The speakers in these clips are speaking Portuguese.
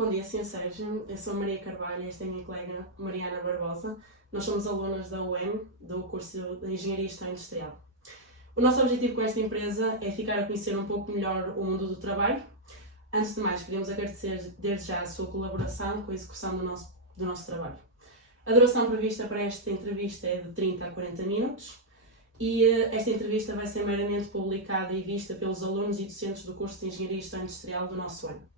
Bom dia, Sr. Sérgio. Eu sou Maria Carvalho e esta é a minha colega Mariana Barbosa. Nós somos alunas da UEM, do curso de Engenharia e Gestão Industrial. O nosso objetivo com esta empresa é ficar a conhecer um pouco melhor o mundo do trabalho. Antes de mais, queremos agradecer desde já a sua colaboração com a execução do nosso trabalho. A duração prevista para esta entrevista é de 30 a 40 minutos e esta entrevista vai ser meramente publicada e vista pelos alunos e docentes do curso de Engenharia e Gestão Industrial do nosso ano.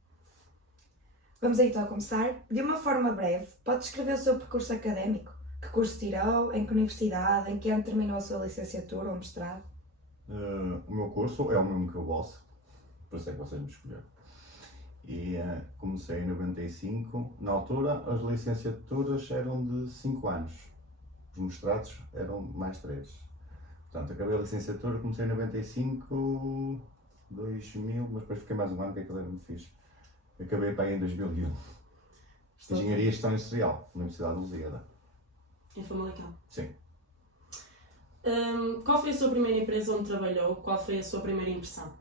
Vamos então começar. De uma forma breve, pode descrever o seu percurso académico? Que curso tirou? Em que universidade? Em que ano terminou a sua licenciatura ou mestrado? O meu curso é o mesmo que o vosso, por isso é que vocês me escolheram. E comecei em 95. Na altura, as licenciaturas eram de 5 anos, os mestrados eram mais 3. Portanto, acabei a licenciatura, comecei em 95, 2000, mas depois fiquei mais um ano, que aquilo era muito fixe. Acabei para aí em 2001. Engenharia e Gestão Industrial, na Universidade de Lusíada. Em Famalicão. Sim. Qual foi a sua primeira empresa onde trabalhou? Qual foi a sua primeira impressão?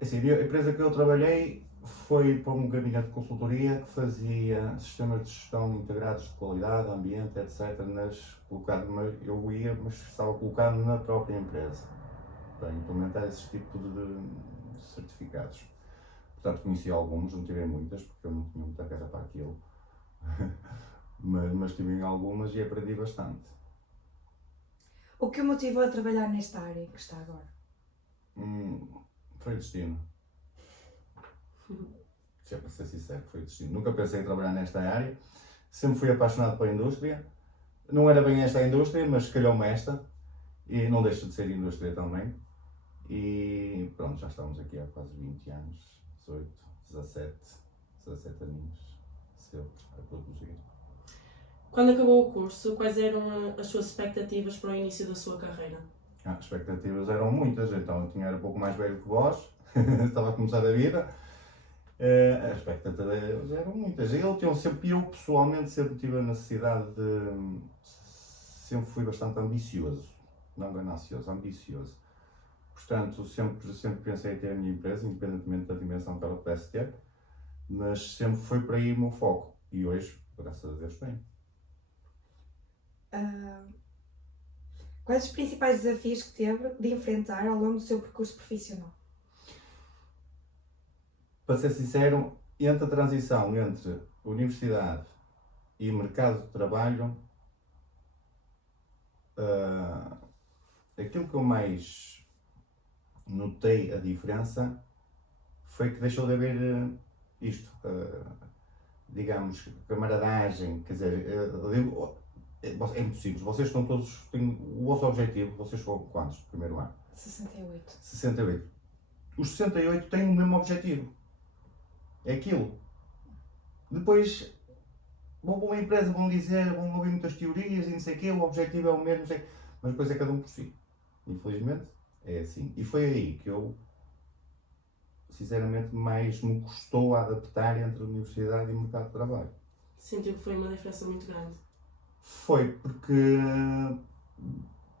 Assim, a empresa que eu trabalhei foi para um gabinete de consultoria que fazia sistemas de gestão integrados de qualidade, ambiente, etc. Eu ia, mas estava colocado na própria empresa para implementar esse tipo de certificados. Portanto, conheci alguns, não tive muitas, porque eu não tinha muita cara para aquilo. mas tive algumas e aprendi bastante. O que o motivou a trabalhar nesta área que está agora? Foi o destino. Se é para ser sincero, foi o destino. Nunca pensei em trabalhar nesta área. Sempre fui apaixonado pela indústria. Não era bem esta a indústria, mas calhou-me esta. E não deixa de ser indústria também. E pronto, já estamos aqui há quase 20 anos. 18, 17 aninhos. Sempre a produzir. Quando acabou o curso, quais eram as suas expectativas para o início da sua carreira? As expectativas eram muitas, então eu era um pouco mais velho que vós, estava a começar a vida. As expectativas eram muitas. Eu pessoalmente sempre tive a necessidade de. Sempre fui bastante ambicioso, não ganancioso, ambicioso. Portanto, sempre pensei em ter a minha empresa, independentemente da dimensão que ela pudesse ter, mas sempre foi para aí o meu foco. E hoje, graças a Deus, tenho. Quais os principais desafios que teve de enfrentar ao longo do seu percurso profissional? Para ser sincero, entre a transição entre universidade e mercado de trabalho, aquilo que eu mais notei a diferença foi que deixou de haver digamos, camaradagem, quer dizer, é muito simples, vocês estão todos, o vosso objetivo, vocês foram quantos, primeiro ano? 68. 68. Os 68 têm o mesmo objetivo, é aquilo. Depois vão para uma empresa, vão dizer, vão ouvir muitas teorias e não sei o quê, o objetivo é o mesmo, mas depois é cada um por si. Infelizmente, é assim. E foi aí que eu, sinceramente, mais me custou a adaptar entre a universidade e o mercado de trabalho. Sentiu que foi uma diferença muito grande? Foi porque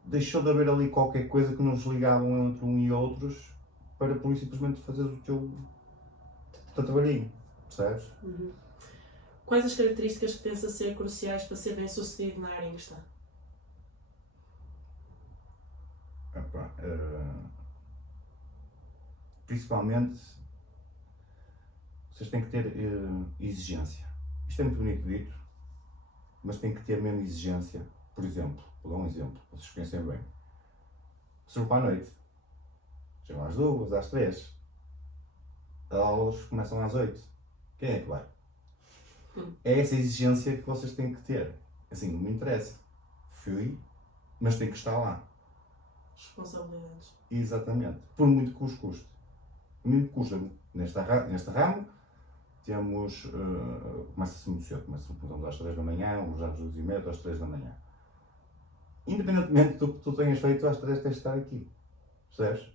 deixou de haver ali qualquer coisa que nos ligava entre um e outros para por simplesmente fazer o teu trabalhinho, percebes? Uhum. Quais as características que pensa ser cruciais para ser bem sucedido na área em que está? Principalmente, vocês têm que ter exigência. Isto é muito bonito dito, mas tem que ter mesmo exigência. Por exemplo, vou dar um exemplo, vocês conhecem bem. Se for para a noite, chegam às 2, às 3, as aulas começam às 8. Quem é que vai? É essa exigência que vocês têm que ter. Assim, não me interessa. Fui, mas tenho que estar lá. Responsabilidades. Exatamente. Por muito que os custe. Muito custa. Neste ramo, temos. Começa-se muito cedo. Começamos às 3 da manhã, uns às 2h30, às 3 da manhã. Independentemente do que tu tenhas feito, às 3 tens de estar aqui. Percebes?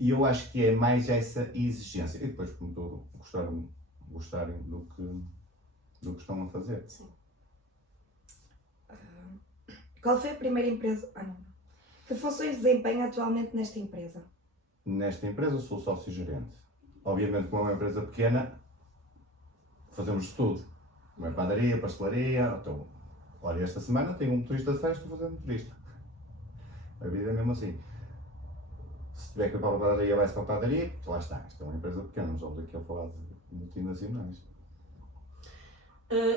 E eu acho que é mais essa exigência. E depois, como todo, gostarem do que estão a fazer. Sim. Qual foi a primeira empresa? Que funções desempenha atualmente nesta empresa? Nesta empresa sou sócio-gerente. obviamente, como é uma empresa pequena, fazemos tudo. Uma padaria, pastelaria, então, olha, esta semana tenho um motorista de festa, estou a fazer motorista. A vida é mesmo assim. Se tiver que ir para a padaria, vai-se para a padaria, porque lá está. Isto é uma empresa pequena, não estamos aqui a falar de multinacionais.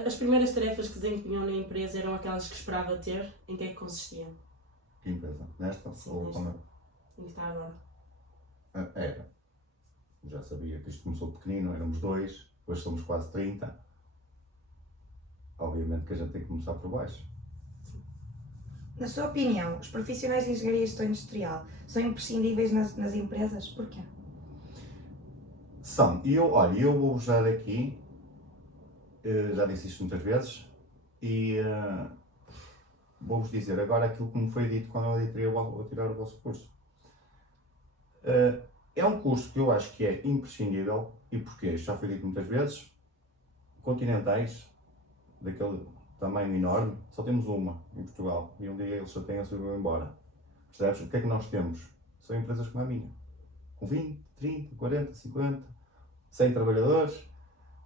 As primeiras tarefas que desempenhou na empresa eram aquelas que esperava ter? Em que é que consistiam? Que empresa? Nesta? Sim, Ou nesta. como Em que está agora? era? Já sabia que isto começou pequenino, éramos 2, hoje somos quase 30. Obviamente que a gente tem que começar por baixo. Na sua opinião, os profissionais de engenharia e gestão industrial são imprescindíveis nas empresas? Porquê? São, e eu vou-vos dar aqui, já disse isto muitas vezes, e vou-vos dizer agora aquilo que me foi dito quando eu vou tirar o vosso curso. É um curso que eu acho que é imprescindível, e porquê? Já foi dito muitas vezes, continentais, daquele tamanho enorme, só temos uma em Portugal, e um dia eles já têm a vão embora. Percebes? O que é que nós temos? São empresas como a minha, com 20, 30, 40, 50, 100 trabalhadores,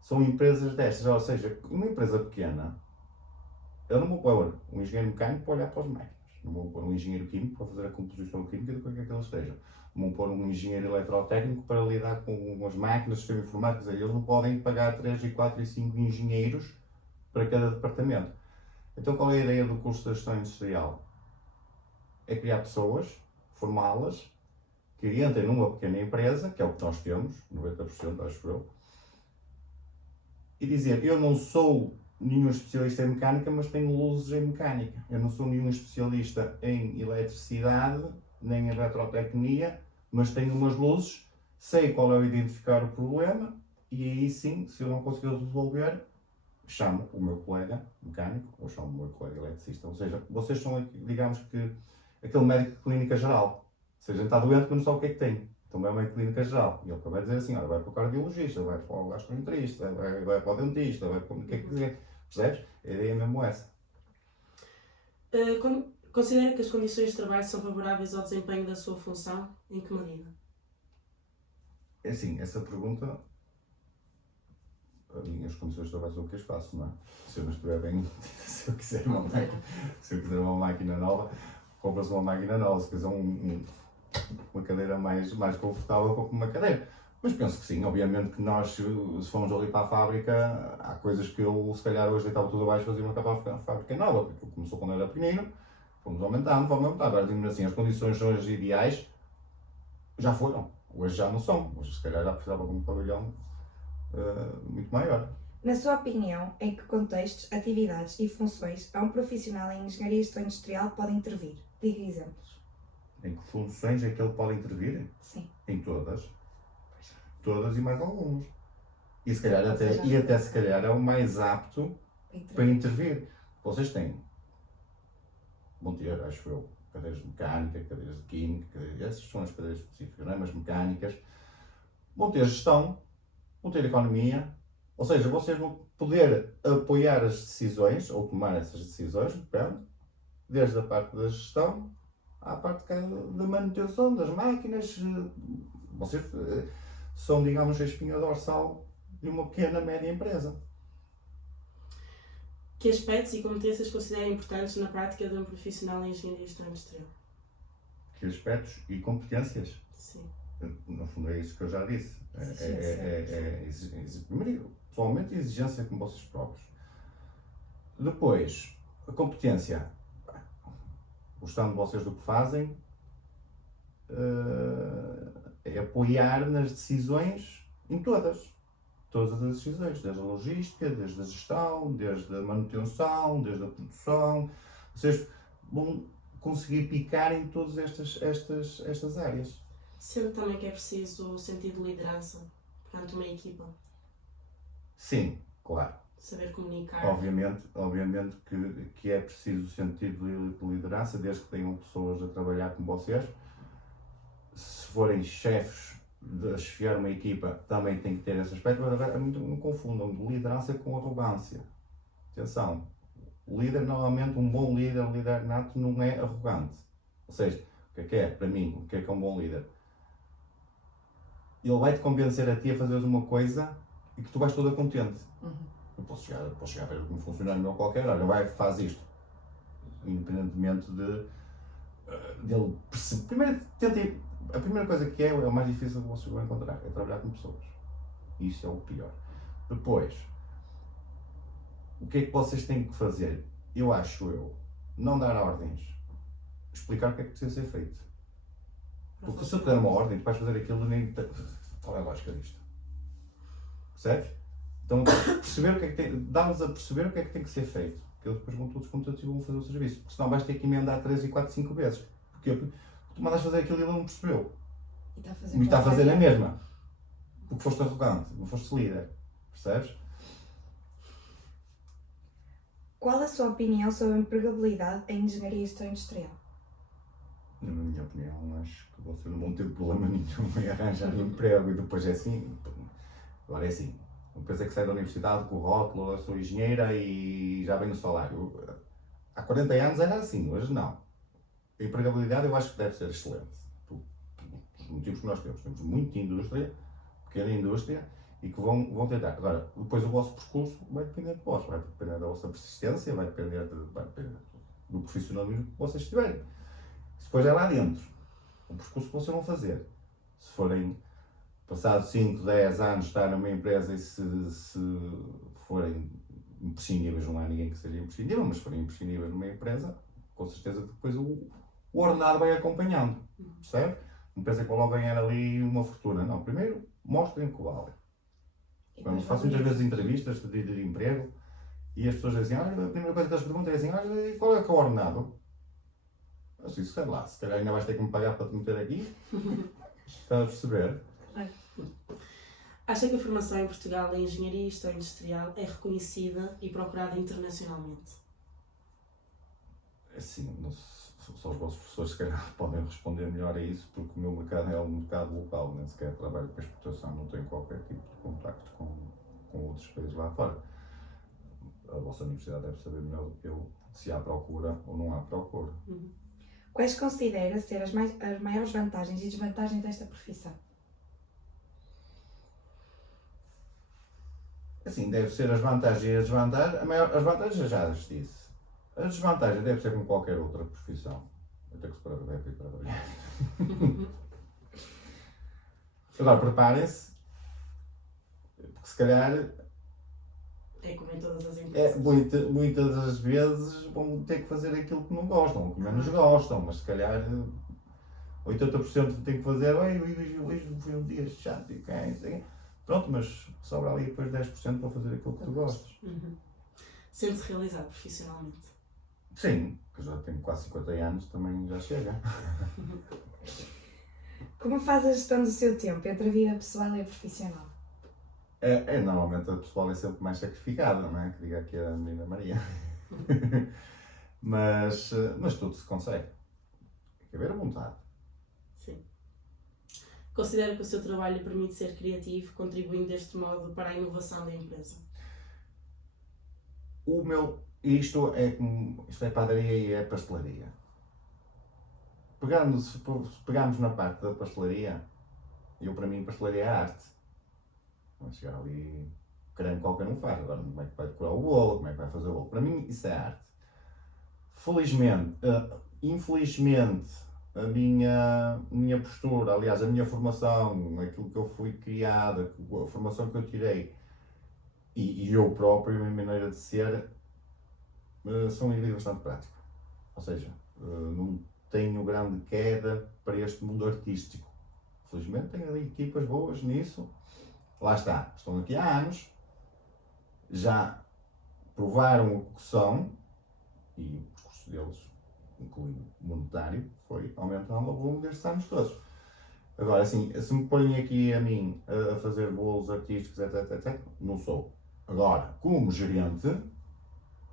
são empresas destas, ou seja, uma empresa pequena, eu não vou pôr um engenheiro mecânico para olhar para as máquinas, não vou pôr um engenheiro químico para fazer a composição química de qualquer que ele esteja, não vou pôr um engenheiro eletrotécnico para lidar com as máquinas, sistema informático, eles não podem pagar 3, 4 e 5 engenheiros para cada departamento. Então qual é a ideia do curso de gestão industrial? É criar pessoas, formá-las, que entrem numa pequena empresa, que é o que nós temos, 90% acho eu, e dizer, eu não sou nenhum especialista em mecânica, mas tenho luzes em mecânica. Eu não sou nenhum especialista em eletricidade, nem em eletrotecnia, mas tenho umas luzes, sei qual é o identificar o problema, e aí sim, se eu não conseguir resolver, chamo o meu colega mecânico, ou chamo o meu colega eletricista. Ou seja, vocês são, digamos que, aquele médico de clínica geral. Ou seja, a gente está doente, mas não sabe o que é que tem. Então é uma clínica geral. E ele vai dizer assim, olha, vai para o cardiologista, vai para o gastroenterista, vai para o dentista, vai para o que é que quiser. Percebes? A ideia é mesmo essa. Considera que as condições de trabalho são favoráveis ao desempenho da sua função? Em que medida? É assim, essa pergunta, as condições de trabalho são o que eu faço, não é? Se eu não estiver bem, se eu quiser uma máquina nova, compra-se uma máquina nova. Se quiser uma cadeira mais confortável, compra uma cadeira. Mas penso que sim, obviamente que nós, se formos ali para a fábrica, há coisas que eu, se calhar, hoje deitava tudo abaixo e fazia uma fábrica nova, porque começou quando era pequenino, fomos aumentando. Agora, dizendo assim, as condições hoje ideais já foram, hoje já não são. Hoje, se calhar, já precisava de um pavilhão muito maior. Na sua opinião, em que contextos, atividades e funções um profissional em engenharia e gestão industrial pode intervir? Diga exemplos. Em que funções é que ele pode intervir? Sim. Em todas. Todas e mais algumas. E se calhar até se calhar é o mais apto para intervir. Vocês têm, vão ter, acho eu, cadeiras de mecânica, cadeiras de química, essas são as cadeiras específicas, não é? Mas mecânicas. Vão ter gestão, vão ter economia, ou seja, vocês vão poder apoiar as decisões, ou tomar essas decisões, depende, desde a parte da gestão à parte da manutenção das máquinas. Vocês são, digamos, a espinha dorsal de uma pequena, média empresa. Que aspectos e competências considera importantes na prática de um profissional em engenharia e gestão industrial? Que aspectos e competências? Sim. No fundo é isso que eu já disse. Primeiro, pessoalmente, a exigência com vocês próprios. Depois, a competência. Gostando vocês do que fazem, é apoiar nas decisões, em todas as decisões, desde a logística, desde a gestão, desde a manutenção, desde a produção. Vocês vão conseguir picar em todas estas áreas. Sendo também que é preciso o sentido de liderança perante uma equipa? Sim, claro. Saber comunicar? Obviamente que é preciso o sentido de liderança, desde que tenham pessoas a trabalhar com vocês. Se forem chefes, de chefiar uma equipa, também tem que ter esse aspecto. Agora, não confundam liderança com arrogância. Atenção, normalmente um bom líder nato, não é arrogante. Ou seja, o que é, para mim, o que é um bom líder? ele vai-te convencer a ti a fazeres uma coisa e que tu vais toda contente. Uhum. Eu posso chegar para ele como funcionário meu qualquer, olha, vai, faz isto. Independentemente dele perceber. Primeiro, tentem. A primeira coisa que é o mais difícil que vocês vão encontrar é trabalhar com pessoas. Isso é o pior. Depois, o que é que vocês têm que fazer? Eu, não dar ordens. Explicar o que é que precisa ser feito. Porque se eu te der uma ordem, tu vais fazer aquilo nem. Qual é a lógica disto? Percebes? Então, perceber o que é que tem. Dá-los a perceber o que é que tem que ser feito. Porque eles depois vão todos contentes e vão fazer o serviço. Porque senão vais ter que emendar 3 e 4, 5 vezes. Porque tu mandas fazer aquilo e ele não percebeu. E está a fazer a mesma. Porque foste arrogante, não foste líder. Percebes? Qual a sua opinião sobre a empregabilidade em engenharia e gestão industrial? Na minha opinião, acho que vocês não vão ter problema nenhum em arranjar emprego e depois é assim. Agora é assim. Uma empresa que sai da universidade com o rótulo, eu sou engenheira e já vem no salário. Há 40 anos era assim, hoje não. A empregabilidade eu acho que deve ser excelente. Pelos motivos que nós temos. Temos muita indústria, pequena indústria, e que vão tentar. Agora, depois o vosso percurso vai depender de vós, vai depender da vossa persistência, vai depender do profissionalismo que vocês tiverem. Isso depois é lá dentro. O percurso que vocês vão fazer. Se forem, passados 5, 10 anos, estar numa empresa e se forem imprescindíveis, não há ninguém que seja imprescindível, mas se forem imprescindíveis numa empresa, com certeza que depois o ordenado vai acompanhando. Percebe? Uma empresa que vai logo ganhar ali uma fortuna. Não, primeiro mostrem que valem. Faço muitas vezes entrevistas de emprego e as pessoas dizem, olha, a primeira coisa que eles perguntam é assim, olha, qual é que é o ordenado? Eu disse, sei lá, se calhar ainda vais ter que me pagar para te meter aqui. Estás a perceber? Acha que a formação em Portugal em engenharia e gestão industrial é reconhecida e procurada internacionalmente? Assim, só os vossos professores se calhar podem responder melhor a isso, porque o meu mercado é um mercado local, nem sequer trabalho com exportação, não tenho qualquer tipo de contacto com outros países lá fora. A vossa universidade deve saber melhor do que eu se há procura ou não há procura. Quais considera ser as maiores vantagens e desvantagens desta profissão? Assim, deve ser as vantagens e as desvantagens. As vantagens eu já as disse. As desvantagens deve ser como qualquer outra profissão. Eu tenho que separar o rap para trabalhar. Agora, preparem-se, porque se calhar É como em todas as empresas. muitas das vezes vão ter que fazer aquilo que não gostam, que menos gostam, mas se calhar 80% tem que fazer, hoje foi um dia chato e quem. Pronto, mas sobra ali depois 10% para fazer aquilo que tu gostas. Sente-se realizado profissionalmente? Sim, que eu já tenho quase 50 anos, também já chega. Como faz a gestão do seu tempo entre a vida pessoal e a profissional? Normalmente a pessoal é sempre mais sacrificada, não é? Que diga aqui a menina Maria. mas tudo se consegue. Tem que haver a vontade. Sim. Considera que o seu trabalho lhe permite ser criativo, contribuindo deste modo para a inovação da empresa? Isto é padaria e é pastelaria. Se pegarmos na parte da pastelaria, para mim pastelaria é arte. Vai chegar ali, creme qualquer não faz, agora como é que vai decorar o bolo, como é que vai fazer o bolo. Para mim isso é arte. Infelizmente, a minha postura, aliás a minha formação, aquilo que eu fui criada, a formação que eu tirei e eu próprio, a minha maneira de ser, são um indivíduo bastante prático. Ou seja, não tenho grande queda para este mundo artístico. Felizmente tenho ali equipas boas nisso. Lá está, estão aqui há anos, já provaram o que são e o percurso deles, incluindo monetário, foi aumentando ao longo destes anos todos. Agora, assim, se me põem aqui a mim a fazer bolos artísticos, etc, não sou. Agora, como gerente,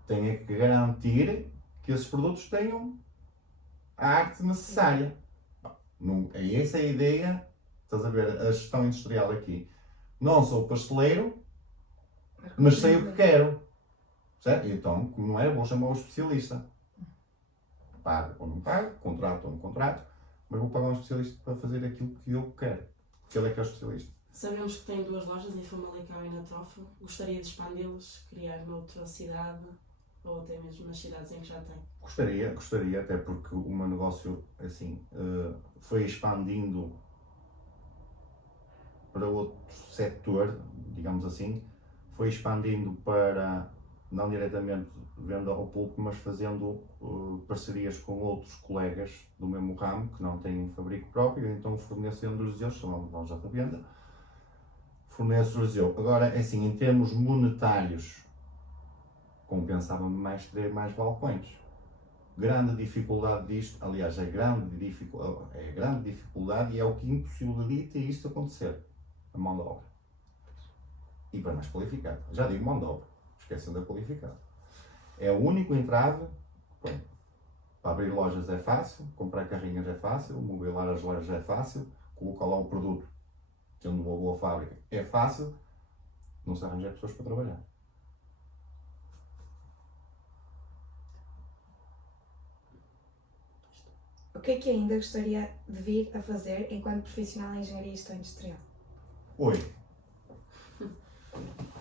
tenho que garantir que esses produtos tenham a arte necessária. É essa a ideia, estás a ver, a gestão industrial aqui. Não sou pasteleiro, mas sei o que quero. Certo? Então, como não é, vou chamar o especialista. Pago ou não pago, contrato ou não contrato, mas vou pagar um especialista para fazer aquilo que eu quero que ele é que é o especialista. Sabemos que tem 2 lojas em Famalicão e na Tofa. Gostaria de expandi-las, criar noutra cidade ou até mesmo nas cidades em que já tem? Gostaria, até porque o meu negócio, assim, foi expandindo para outro setor, digamos assim, foi expandindo para, não diretamente venda ao público, mas fazendo parcerias com outros colegas do mesmo ramo, que não têm fabrico próprio, então fornecendo-lhes eles, chamamos nós de revenda, forneço-lhes eu. Agora, é assim, em termos monetários, compensava-me mais ter mais balcões. Grande dificuldade disto, aliás, é grande dificuldade e é o que impossibilita isto acontecer, a mão de obra. E para mais qualificada. Já digo mão de obra, esquecem da qualificada. É o único entrave. Bom, para abrir lojas é fácil, comprar carrinhas é fácil, mobilar as lojas é fácil, colocar lá o produto, tendo uma boa fábrica, é fácil, não se arranja pessoas para trabalhar. O que é que ainda gostaria de vir a fazer enquanto profissional em engenharia e gestão industrial? Oi.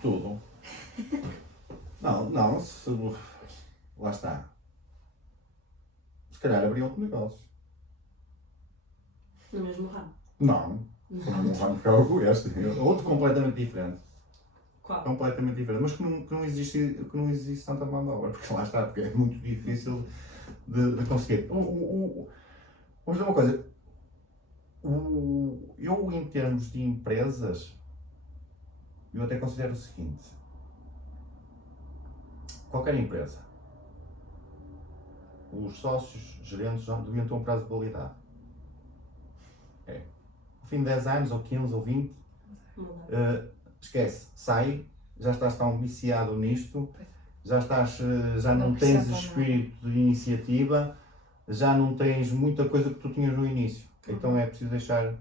Tudo. Não, lá está. Se calhar abrir outro negócio. No mesmo ramo? Não vai ficar com este. Outro completamente diferente. Qual? Completamente diferente. Mas que não existe tanta mão de obra, porque lá está, porque é muito difícil de conseguir. Vamos ver uma coisa. Eu, em termos de empresas, eu até considero o seguinte: qualquer empresa, os sócios, gerentes, já deviam ter um prazo de validade. Ao fim de 10 anos, ou 15, ou 20, esquece, sai, já estás tão viciado nisto, já não tens espírito de iniciativa, já não tens muita coisa que tu tinhas no início. Então é preciso deixar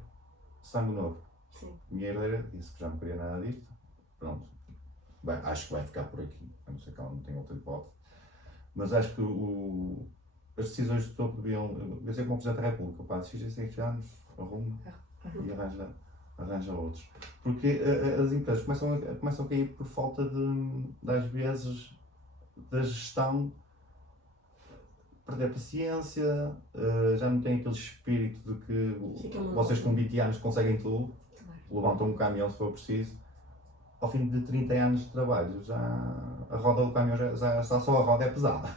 sangue novo. Sim. Minha herdeira disse que já não queria nada disto. Pronto. Bem, acho que vai ficar por aqui. A não ser que ela não tenha outra hipótese. Mas acho que as decisões de topo deviam ser como o Presidente da República. Pá, se fiz 6 anos, arruma e arranja outros. Porque as empresas começam a cair por falta às vezes, da gestão, perder paciência, já não tem aquele espírito de que vocês com 20 anos conseguem tudo, levantam um caminhão se for preciso. Ao fim de 30 anos de trabalho, já a roda do caminhão, já só a roda é pesada.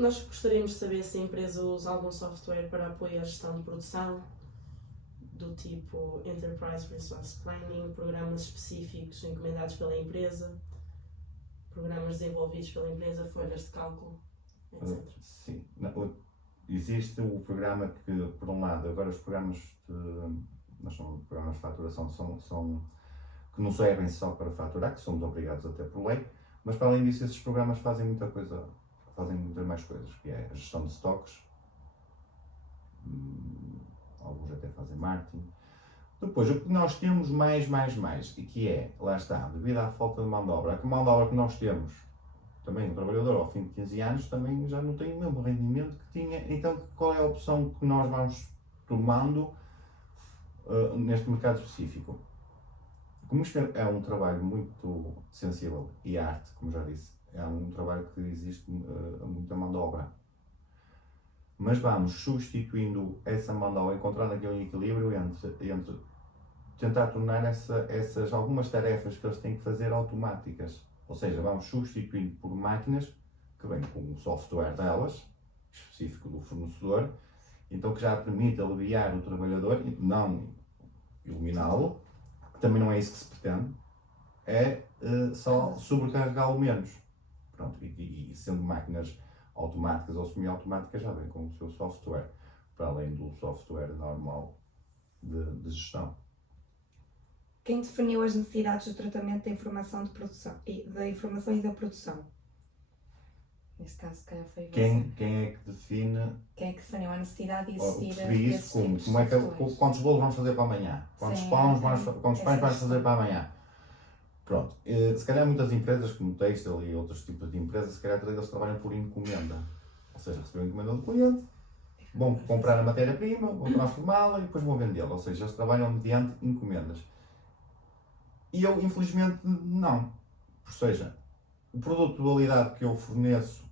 Nós gostaríamos de saber se a empresa usa algum software para apoio à gestão de produção, do tipo Enterprise Resource Planning, programas específicos encomendados pela empresa, programas desenvolvidos pela empresa, folhas de cálculo, etc. Sim. Existe o programa que, por um lado, agora os programas de faturação que não servem só para faturar, que somos obrigados até por lei, mas para além disso esses programas fazem muita coisa, fazem muitas mais coisas, que é a gestão de estoques, alguns até fazem marketing. Depois, o que nós temos mais, e que é, lá está, devido à falta de mão de obra, a mão de obra que nós temos, também o trabalhador ao fim de 15 anos também já não tem o mesmo rendimento que tinha, então qual é a opção que nós vamos tomando neste mercado específico? Como isto é um trabalho muito sensível e arte, como já disse, é um trabalho que existe muita mão de obra. Mas vamos substituindo essa mão de obra, encontrando aquele equilíbrio entre tentar tornar essas algumas tarefas que eles têm que fazer automáticas. Ou seja, vamos substituindo por máquinas que vêm com o software delas, específico do fornecedor, então que já permite aliviar o trabalhador, não eliminá-lo, que também não é isso que se pretende, é só sobrecarregá-lo menos. Pronto, e sendo máquinas automáticas ou semi-automáticas já vem com o seu software, para além do software normal de gestão. Quem definiu as necessidades do tratamento da informação de produção da informação e da produção? Neste caso, se calhar foi quem é que define? Quem é que definiu a necessidade de existir isso? Como é que, quantos bolos vamos fazer para amanhã? Quantos pães vamos fazer para amanhã? Pronto, se calhar muitas empresas como Textil e outros tipos de empresas, se calhar eles trabalham por encomenda. Ou seja, recebem encomenda do cliente, vão comprar a matéria-prima, vão transformá-la e depois vão vendê-la. Ou seja, eles trabalham mediante encomendas. E eu, infelizmente, não. Ou seja, o produto de validade que eu forneço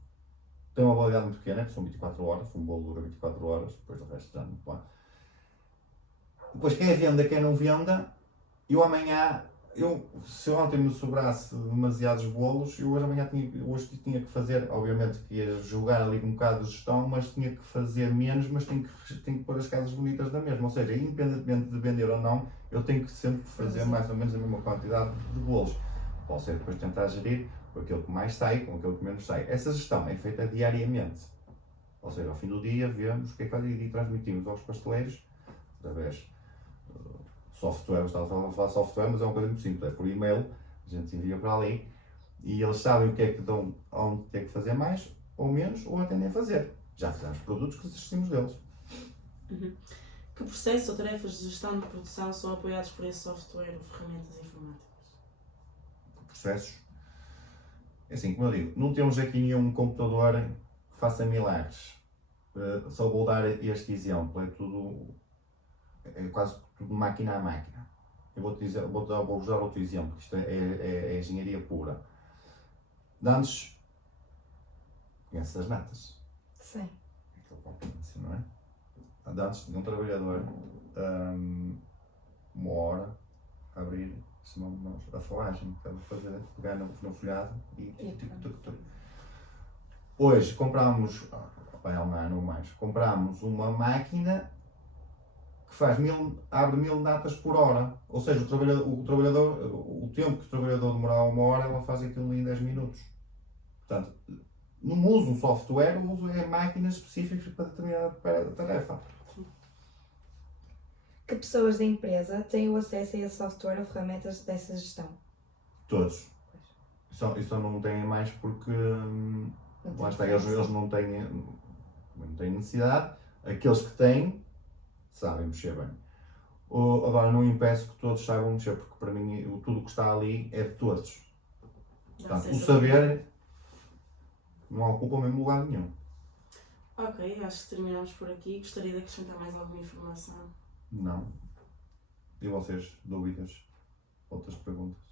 tem uma validade muito pequena, que são 24 horas, um bolo dura 24 horas, depois o resto já não pode. Depois, quem venda, quem não venda, eu amanhã, se ontem me sobrasse demasiados bolos, eu hoje tinha que fazer, obviamente que ia jogar ali com um bocado de gestão, mas tinha que fazer menos, mas tenho que pôr as casas bonitas da mesma. Ou seja, independentemente de vender ou não, eu tenho que sempre fazer mais ou menos a mesma quantidade de bolos. Posso depois tentar gerir com aquele que mais sai, com aquele que menos sai. Essa gestão é feita diariamente. Ou seja, ao fim do dia, vemos o que é que vai e transmitimos aos pasteleiros através software, eu estava a falar software, mas é uma coisa muito simples, é por e-mail, a gente envia para ali e eles sabem o que é que dão, onde tem que fazer mais ou menos, ou até nem fazer. Já fizemos produtos que desistimos deles. Uhum. Que processos ou tarefas de gestão de produção são apoiados por esse software ou ferramentas informáticas? Processos. É assim, como eu digo, não temos aqui nenhum computador que faça milagres. Só vou dar este exemplo, é quase tudo máquina a máquina. Eu vou usar outro exemplo, que isto é engenharia pura. Antes, conheces as natas? Sim. Aquele copo assim, não é? Antes tinha um trabalhador, uma hora, a abrir a folhagem, para fazer, pegar no folhado e Hoje comprámos, há um ano ou mais, comprámos uma máquina que abre 1000 natas por hora. Ou seja, o tempo que o trabalhador demorava uma hora, ela faz aquilo em 10 minutos. Portanto, não uso um software, uso máquinas específicas para determinada tarefa. Que pessoas da empresa têm o acesso a esse software ou ferramentas dessa gestão? Todos. Só não têm mais porque lá está, eles não têm necessidade. Aqueles que têm sabem mexer bem. Agora não impeço que todos saibam mexer, porque para mim tudo o que está ali é de todos. Portanto, o saber não ocupa o mesmo lugar nenhum. Ok, acho que terminamos por aqui. Gostaria de acrescentar mais alguma informação? Não. E vocês? Dúvidas? Outras perguntas?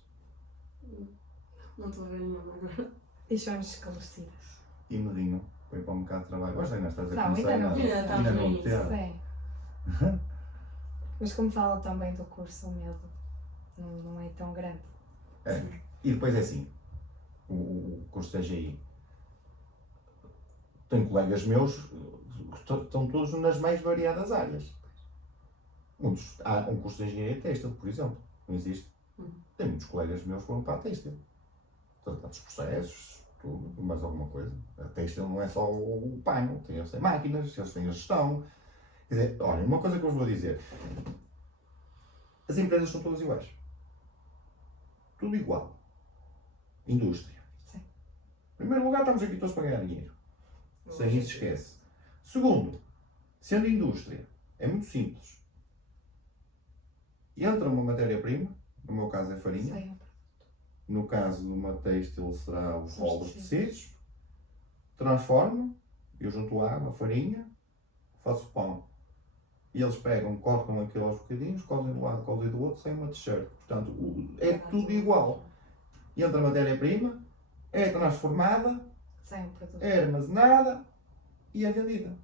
Não estou a ver nenhuma agora. Deixou-nos esclarecidas. E Medinho foi para o mercado de trabalho. Mas ainda estás a Não, começar, ainda não. Ainda estamos no início. Sim. Mas como falam tão bem do curso, o medo não é tão grande. É. E depois é assim, o curso da GI. Tenho colegas meus que estão todos nas mais variadas áreas. Há um curso de engenharia têxtil, por exemplo, não existe. Tem muitos colegas meus que foram para a têxtil. Tratar dos processos, tudo, mais alguma coisa. A têxtil não é só o pano, eles têm máquinas, eles têm a gestão. Quer dizer, olha, uma coisa que eu vos vou dizer. As empresas são todas iguais. Tudo igual. Indústria. Sim. Em primeiro lugar, estamos aqui todos para ganhar dinheiro. Sem isso esquece. Segundo, sendo indústria, é muito simples. Entra uma matéria-prima, no meu caso é farinha. Sim. No caso de uma têxtil será o rol dos tecidos. Transformo, eu junto água, farinha, faço pão. E eles pegam, cortam aquilo aos bocadinhos, cozem de um lado, cozem do outro, sem uma t-shirt. Portanto, é tudo igual. Entra a matéria-prima, é transformada, é armazenada e é vendida.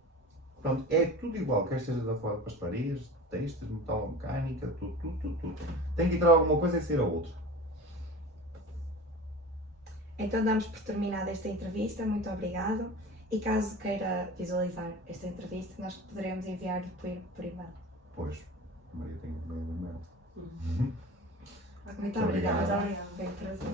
Portanto, é tudo igual, quer seja da forma de pastelarias, têxteis, metalomecânica, tudo. Tem que entrar alguma coisa e sair a outra. Então damos por terminada esta entrevista, muito obrigado. E caso queira visualizar esta entrevista, nós poderemos enviar por e-mail. Pois, a Maria tem e-mail. Muito obrigada. Foi um prazer.